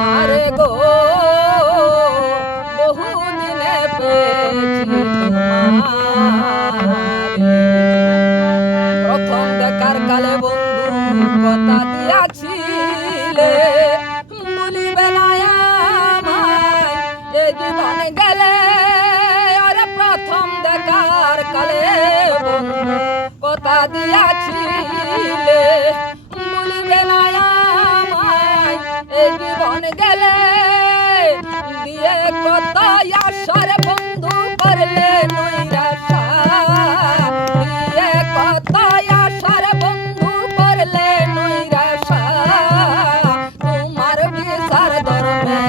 তোমারে গো বহুদিনে পেয়েছি তোমারে। প্রথম দেখার কালে বন্ধু কথা দিয়াছিলে ভুলিবে না আমায় এ জীবন গেলে। আরে প্রথম দেখার কালে বন্ধু কথা দিয়াছিলে ভুলিবে না আমায় এ জীবন গেলে। দিয়ে কত আশার বন্ধু করলে নৈরাশা, দিয়ে কত আশার বন্ধু করলে নৈরাশা। তোমার বিচার ধর্মে